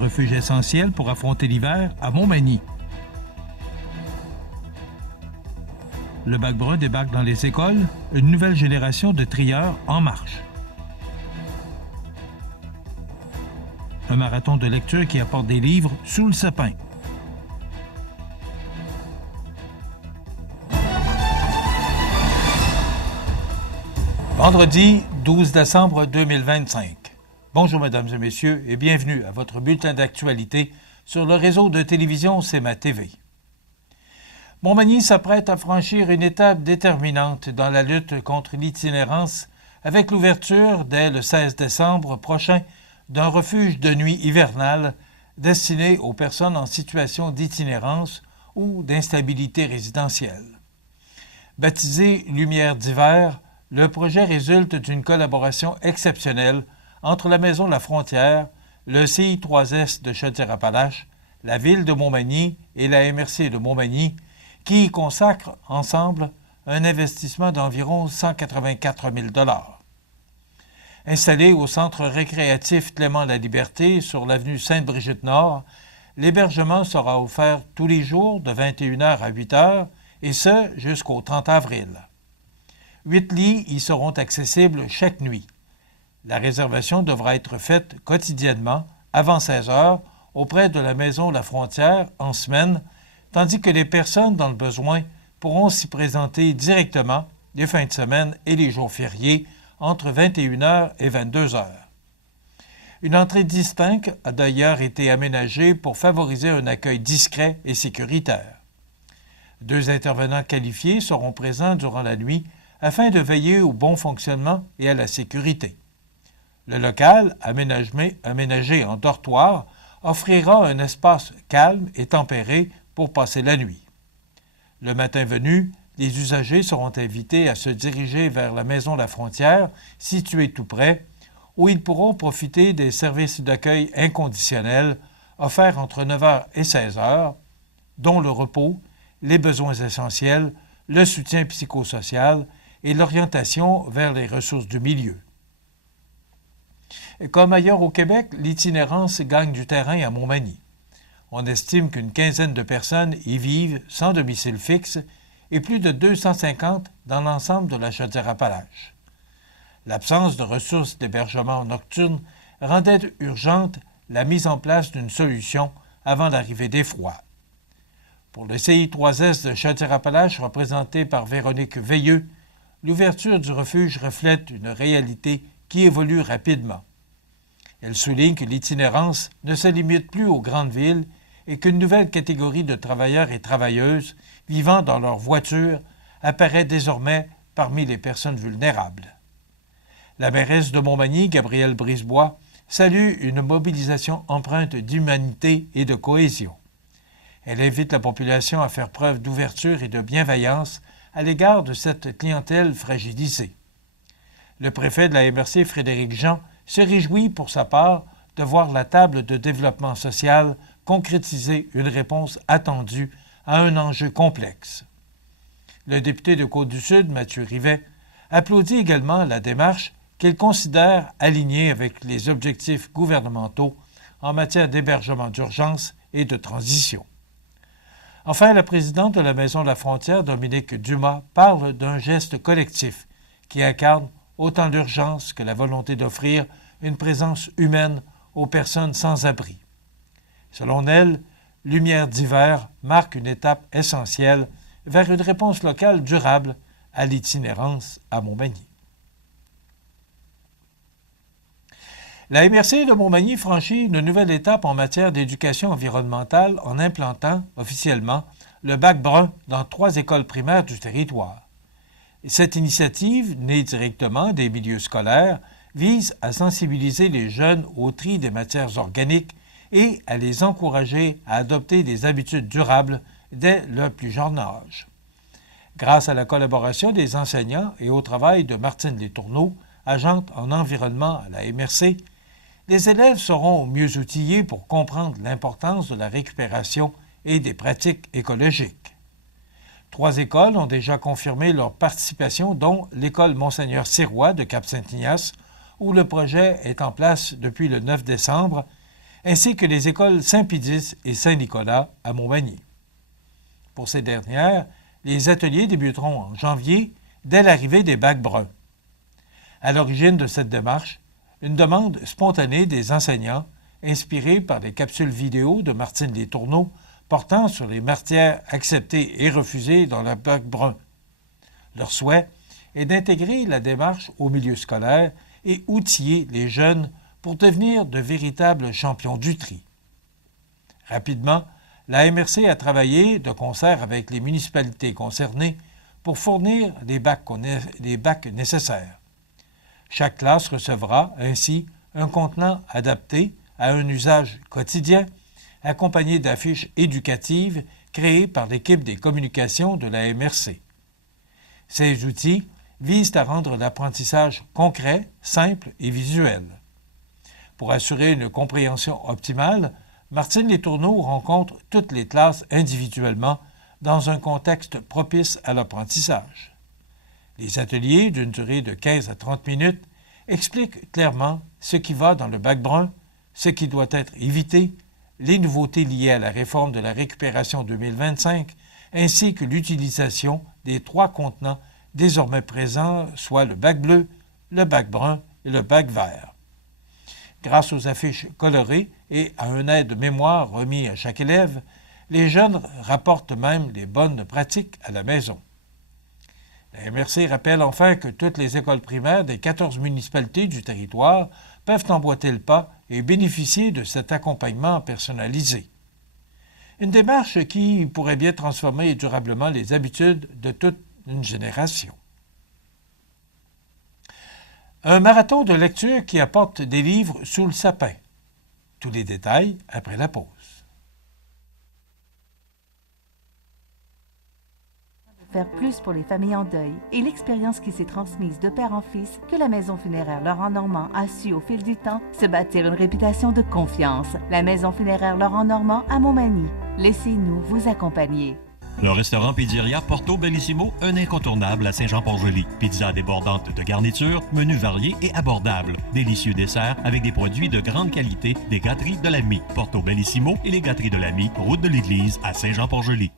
refuge essentiel pour affronter l'hiver à Montmagny. Le Bac brun débarque dans les écoles, une nouvelle génération de trieurs en marche. Un marathon de lecture qui apporte des livres sous le sapin. Vendredi 12 décembre 2025. Bonjour mesdames et messieurs et bienvenue à votre bulletin d'actualité sur le réseau de télévision CMA TV. Montmagny s'apprête à franchir une étape déterminante dans la lutte contre l'itinérance avec l'ouverture dès le 16 décembre prochain d'un refuge de nuit hivernal destiné aux personnes en situation d'itinérance ou d'instabilité résidentielle. Baptisé Lumière d'hiver, le projet résulte d'une collaboration exceptionnelle entre la Maison La Frontière, le CI3S de Chaudière-Appalaches, la Ville de Montmagny et la MRC de Montmagny, qui y consacrent ensemble un investissement d'environ 184 000 $. Installé au centre récréatif Clément-la-Liberté sur l'avenue Sainte-Brigitte-Nord, l'hébergement sera offert tous les jours de 21h à 8h et ce jusqu'au 30 avril. 8 lits y seront accessibles chaque nuit. La réservation devra être faite quotidiennement, avant 16 heures, auprès de la Maison La Frontière en semaine, tandis que les personnes dans le besoin pourront s'y présenter directement les fins de semaine et les jours fériés entre 21h et 22h. Une entrée distincte a d'ailleurs été aménagée pour favoriser un accueil discret et sécuritaire. 2 intervenants qualifiés seront présents durant la nuit afin de veiller au bon fonctionnement et à la sécurité. Le local, aménagé en dortoir, offrira un espace calme et tempéré pour passer la nuit. Le matin venu, les usagers seront invités à se diriger vers la Maison La Frontière, située tout près, où ils pourront profiter des services d'accueil inconditionnels offerts entre 9h et 16h, dont le repos, les besoins essentiels, le soutien psychosocial et l'orientation vers les ressources du milieu. Comme ailleurs au Québec, l'itinérance gagne du terrain à Montmagny. On estime qu'une quinzaine de personnes y vivent sans domicile fixe et plus de 250 dans l'ensemble de la Chaudière-Appalaches. L'absence de ressources d'hébergement nocturne rendait urgente la mise en place d'une solution avant l'arrivée des froids. Pour le CI3S de Chaudière-Appalaches, représenté par Véronique Veilleux, l'ouverture du refuge reflète une réalité qui évolue rapidement. Elle souligne que l'itinérance ne se limite plus aux grandes villes et qu'une nouvelle catégorie de travailleurs et travailleuses vivant dans leur voiture apparaît désormais parmi les personnes vulnérables. La mairesse de Montmagny, Gabrielle Brisebois, salue une mobilisation empreinte d'humanité et de cohésion. Elle invite la population à faire preuve d'ouverture et de bienveillance à l'égard de cette clientèle fragilisée. Le préfet de la MRC, Frédéric Jean, se réjouit pour sa part de voir la table de développement social concrétiser une réponse attendue à un enjeu complexe. Le député de Côte-du-Sud, Mathieu Rivet, applaudit également la démarche qu'il considère alignée avec les objectifs gouvernementaux en matière d'hébergement d'urgence et de transition. Enfin, la présidente de la Maison La Frontière, Dominique Dumas, parle d'un geste collectif qui incarne autant l'urgence que la volonté d'offrir une présence humaine aux personnes sans abri. Selon elle, Lumière d'hiver marque une étape essentielle vers une réponse locale durable à l'itinérance à Montmagny. La MRC de Montmagny franchit une nouvelle étape en matière d'éducation environnementale en implantant officiellement le Bac brun dans 3 écoles primaires du territoire. Cette initiative, née directement des milieux scolaires, vise à sensibiliser les jeunes au tri des matières organiques et à les encourager à adopter des habitudes durables dès leur plus jeune âge. Grâce à la collaboration des enseignants et au travail de Martine Letourneau, agente en environnement à la MRC, les élèves seront mieux outillés pour comprendre l'importance de la récupération et des pratiques écologiques. 3 écoles ont déjà confirmé leur participation, dont l'école Monseigneur Sirois de Cap-Saint-Ignace, où le projet est en place depuis le 9 décembre, ainsi que les écoles Saint-Pédis et Saint-Nicolas à Montmagny. Pour ces dernières, les ateliers débuteront en janvier, dès l'arrivée des bacs bruns. À l'origine de cette démarche, une demande spontanée des enseignants, inspirée par les capsules vidéo de Martine Letourneau portant sur les matières acceptées et refusées dans le bac brun. Leur souhait est d'intégrer la démarche au milieu scolaire et outiller les jeunes pour devenir de véritables champions du tri. Rapidement, la MRC a travaillé de concert avec les municipalités concernées pour fournir les bacs nécessaires. Chaque classe recevra ainsi un contenant adapté à un usage quotidien, accompagné d'affiches éducatives créées par l'équipe des communications de la MRC. Ces outils visent à rendre l'apprentissage concret, simple et visuel. Pour assurer une compréhension optimale, Martine Letourneau rencontre toutes les classes individuellement dans un contexte propice à l'apprentissage. Les ateliers, d'une durée de 15 à 30 minutes, expliquent clairement ce qui va dans le bac brun, ce qui doit être évité, les nouveautés liées à la réforme de la récupération 2025, ainsi que l'utilisation des 3 contenants désormais présents, soit le bac bleu, le bac brun et le bac vert. Grâce aux affiches colorées et à un aide-mémoire remis à chaque élève, les jeunes rapportent même les bonnes pratiques à la maison. La MRC rappelle enfin que toutes les écoles primaires des 14 municipalités du territoire peuvent emboîter le pas et bénéficier de cet accompagnement personnalisé. Une démarche qui pourrait bien transformer durablement les habitudes de toute une génération. Un marathon de lecture qui apporte des livres sous le sapin. Tous les détails après la pause. Faire plus pour les familles en deuil et l'expérience qui s'est transmise de père en fils que la maison funéraire Laurent Normand a su au fil du temps se bâtir une réputation de confiance. La maison funéraire Laurent Normand à Montmagny. Laissez-nous vous accompagner. Le restaurant Pizzeria Porto Bellissimo, un incontournable à Saint-Jean-Port-Joli. Pizza débordante de garniture, menus variés et abordables. Délicieux desserts avec des produits de grande qualité des gâteries de l'Ami. Porto Bellissimo et les gâteries de l'Ami, route de l'église à Saint-Jean-Port-Joli.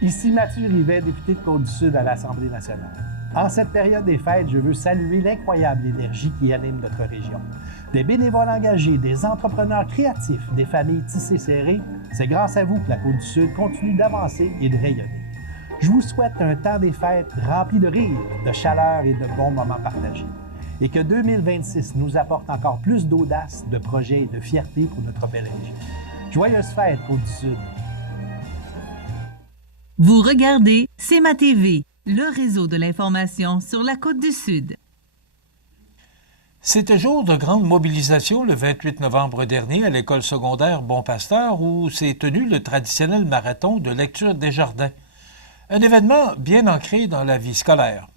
Ici Mathieu Rivet, député de Côte-du-Sud à l'Assemblée nationale. En cette période des fêtes, je veux saluer l'incroyable énergie qui anime notre région. Des bénévoles engagés, des entrepreneurs créatifs, des familles tissées serrées, c'est grâce à vous que la Côte-du-Sud continue d'avancer et de rayonner. Je vous souhaite un temps des fêtes rempli de rires, de chaleur et de bons moments partagés. Et que 2026 nous apporte encore plus d'audace, de projets et de fierté pour notre belle région. Joyeuses fêtes, Côte-du-Sud! Vous regardez CMA TV, le réseau de l'information sur la Côte-du-Sud. C'était jour de grande mobilisation le 28 novembre dernier à l'école secondaire Bon-Pasteur où s'est tenu le traditionnel marathon de lecture des jardins. Un événement bien ancré dans la vie scolaire.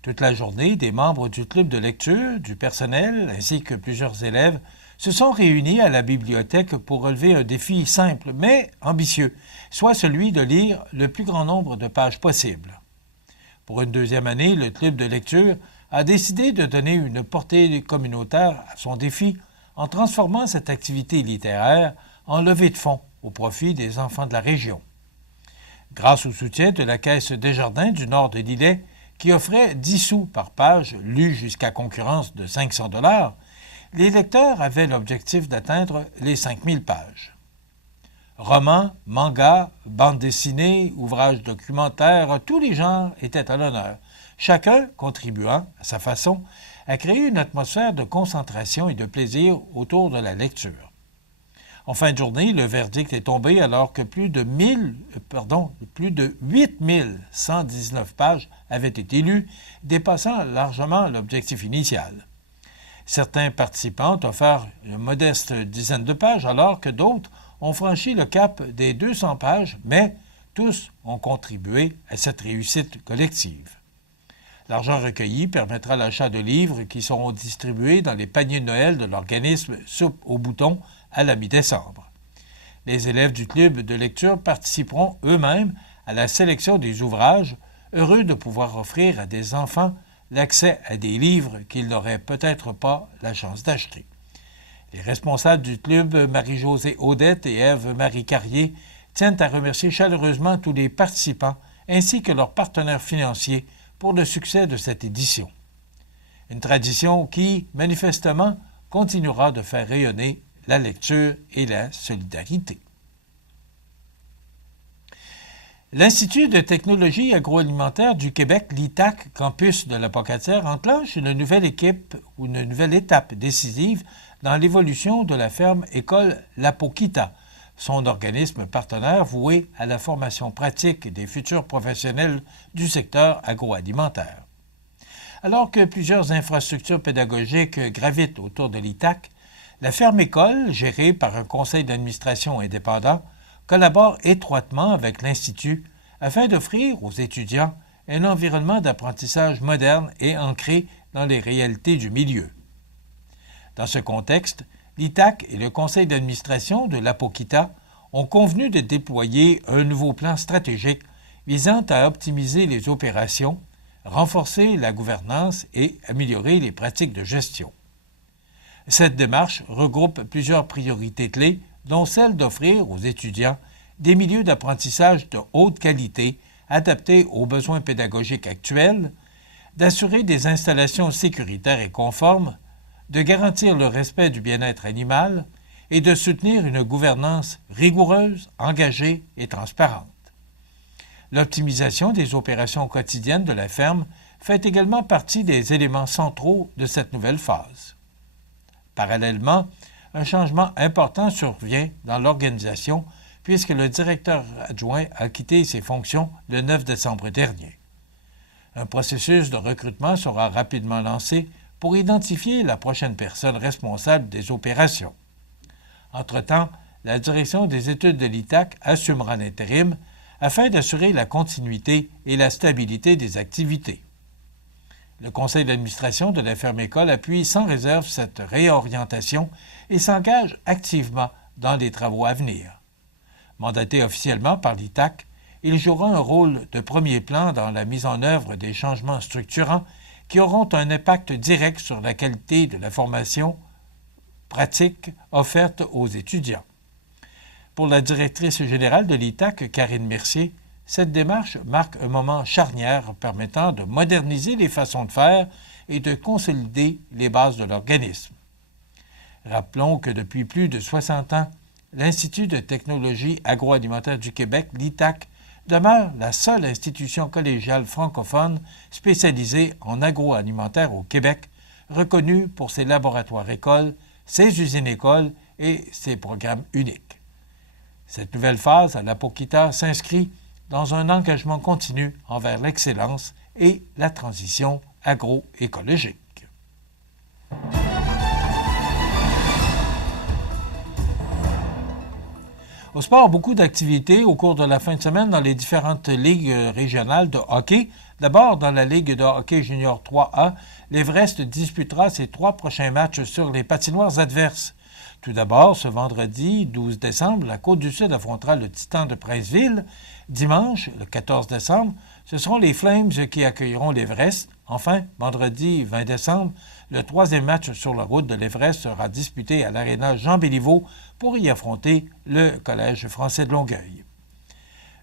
Toute la journée, des membres du club de lecture, du personnel ainsi que plusieurs élèves se sont réunis à la bibliothèque pour relever un défi simple mais ambitieux, soit celui de lire le plus grand nombre de pages possible. Pour une deuxième année, le club de lecture a décidé de donner une portée communautaire à son défi en transformant cette activité littéraire en levée de fonds au profit des enfants de la région. Grâce au soutien de la Caisse Desjardins du nord de l'Îlet, qui offrait 10 sous par page lue jusqu'à concurrence de 500 $, les lecteurs avaient l'objectif d'atteindre les 5000 pages. Romans, mangas, bandes dessinées, ouvrages documentaires, tous les genres étaient à l'honneur, chacun contribuant, à sa façon, à créer une atmosphère de concentration et de plaisir autour de la lecture. En fin de journée, le verdict est tombé alors que plus de 8119 pages avaient été lues, dépassant largement l'objectif initial. Certains participants ont offert une modeste dizaine de pages, alors que d'autres ont franchi le cap des 200 pages, mais tous ont contribué à cette réussite collective. L'argent recueilli permettra l'achat de livres qui seront distribués dans les paniers de Noël de l'organisme Soupe aux boutons à la mi-décembre. Les élèves du club de lecture participeront eux-mêmes à la sélection des ouvrages, heureux de pouvoir offrir à des enfants l'accès à des livres qu'ils n'auraient peut-être pas la chance d'acheter. Les responsables du club, Marie-Josée Audette et Ève-Marie Carrier, tiennent à remercier chaleureusement tous les participants ainsi que leurs partenaires financiers pour le succès de cette édition. Une tradition qui, manifestement, continuera de faire rayonner la lecture et la solidarité. L'Institut de technologie agroalimentaire du Québec, l'ITAC, campus de la Pocatière, enclenche une nouvelle étape décisive dans l'évolution de la ferme école La Pokita, son organisme partenaire voué à la formation pratique des futurs professionnels du secteur agroalimentaire. Alors que plusieurs infrastructures pédagogiques gravitent autour de l'ITAC, la ferme-école, gérée par un conseil d'administration indépendant, collabore étroitement avec l'Institut afin d'offrir aux étudiants un environnement d'apprentissage moderne et ancré dans les réalités du milieu. Dans ce contexte, l'ITAC et le conseil d'administration de l'Apokita ont convenu de déployer un nouveau plan stratégique visant à optimiser les opérations, renforcer la gouvernance et améliorer les pratiques de gestion. Cette démarche regroupe plusieurs priorités clés, dont celle d'offrir aux étudiants des milieux d'apprentissage de haute qualité adaptés aux besoins pédagogiques actuels, d'assurer des installations sécuritaires et conformes, de garantir le respect du bien-être animal et de soutenir une gouvernance rigoureuse, engagée et transparente. L'optimisation des opérations quotidiennes de la ferme fait également partie des éléments centraux de cette nouvelle phase. Parallèlement, un changement important survient dans l'organisation puisque le directeur adjoint a quitté ses fonctions le 9 décembre dernier. Un processus de recrutement sera rapidement lancé pour identifier la prochaine personne responsable des opérations. Entre-temps, la direction des études de l'ITAC assumera l'intérim afin d'assurer la continuité et la stabilité des activités. Le conseil d'administration de la ferme-école appuie sans réserve cette réorientation et s'engage activement dans les travaux à venir. Mandaté officiellement par l'ITAC, il jouera un rôle de premier plan dans la mise en œuvre des changements structurants qui auront un impact direct sur la qualité de la formation pratique offerte aux étudiants. Pour la directrice générale de l'ITAC, Karine Mercier, cette démarche marque un moment charnière permettant de moderniser les façons de faire et de consolider les bases de l'organisme. Rappelons que depuis plus de 60 ans, l'Institut de technologie agroalimentaire du Québec, l'ITAC, demeure la seule institution collégiale francophone spécialisée en agroalimentaire au Québec, reconnue pour ses laboratoires écoles, ses usines-écoles et ses programmes uniques. Cette nouvelle phase à l'Apokita s'inscrit dans un engagement continu envers l'excellence et la transition agroécologique. Au sport, beaucoup d'activités au cours de la fin de semaine dans les différentes ligues régionales de hockey. D'abord, dans la Ligue de hockey junior 3A, l'Everest disputera ses 3 prochains matchs sur les patinoires adverses. Tout d'abord, ce vendredi 12 décembre, la Côte-du-Sud affrontera le Titan de Princeville. Dimanche, le 14 décembre, ce seront les Flames qui accueilleront l'Everest. Enfin, vendredi 20 décembre, le 3e match sur la route de l'Everest sera disputé à l'Aréna Jean-Béliveau pour y affronter le Collège français de Longueuil.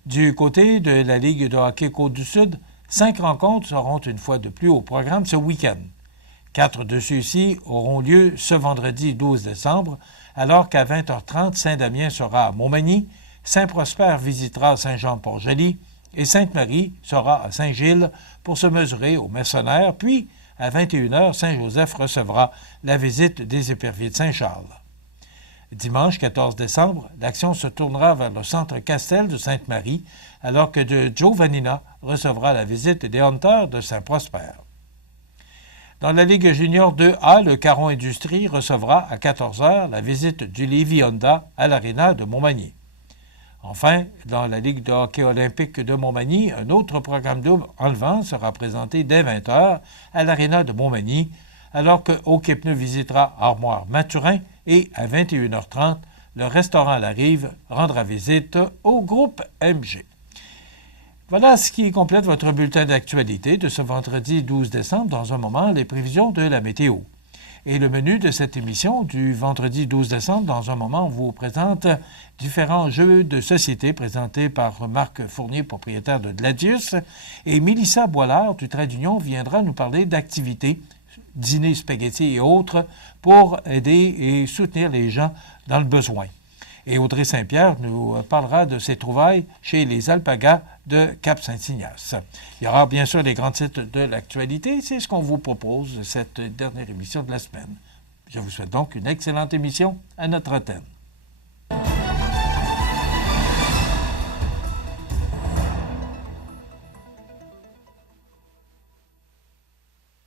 Du côté de la Ligue de hockey Côte-du-Sud, 5 rencontres seront une fois de plus au programme ce week-end. 4 de ceux-ci auront lieu ce vendredi 12 décembre, alors qu'à 20h30, Saint-Damien sera à Montmagny, Saint-Prosper visitera Saint-Jean-Port-Joli et Sainte-Marie sera à Saint-Gilles pour se mesurer aux Mercenaires, puis à 21h, Saint-Joseph recevra la visite des éperviers de Saint-Charles. Dimanche 14 décembre, l'action se tournera vers le centre Castel de Sainte-Marie, alors que de Giovannina recevra la visite des Hunters de Saint-Prosper. Dans la Ligue junior 2A, le Caron Industrie recevra à 14h la visite du Lévis Honda à l'Aréna de Montmagny. Enfin, dans la Ligue de hockey olympique de Montmagny, un autre programme double enlevant sera présenté dès 20h à l'Aréna de Montmagny, alors que Hockey Pneus visitera Armoire-Mathurin et à 21h30, le restaurant La Rive rendra visite au groupe MG. Voilà ce qui complète votre bulletin d'actualité de ce vendredi 12 décembre. Dans un moment, les prévisions de la météo. Et le menu de cette émission du vendredi 12 décembre, dans un moment, on vous présente différents jeux de société présentés par Marc Fournier, propriétaire de Gladius. Et Mélissa Boilard du Trait d'Union viendra nous parler d'activités, dîner, spaghettis et autres, pour aider et soutenir les gens dans le besoin. Et Audrey Saint-Pierre nous parlera de ses trouvailles chez les Alpagas de Cap-Saint-Ignace. Il y aura bien sûr les grands titres de l'actualité. C'est ce qu'on vous propose cette dernière émission de la semaine. Je vous souhaite donc une excellente émission à notre antenne.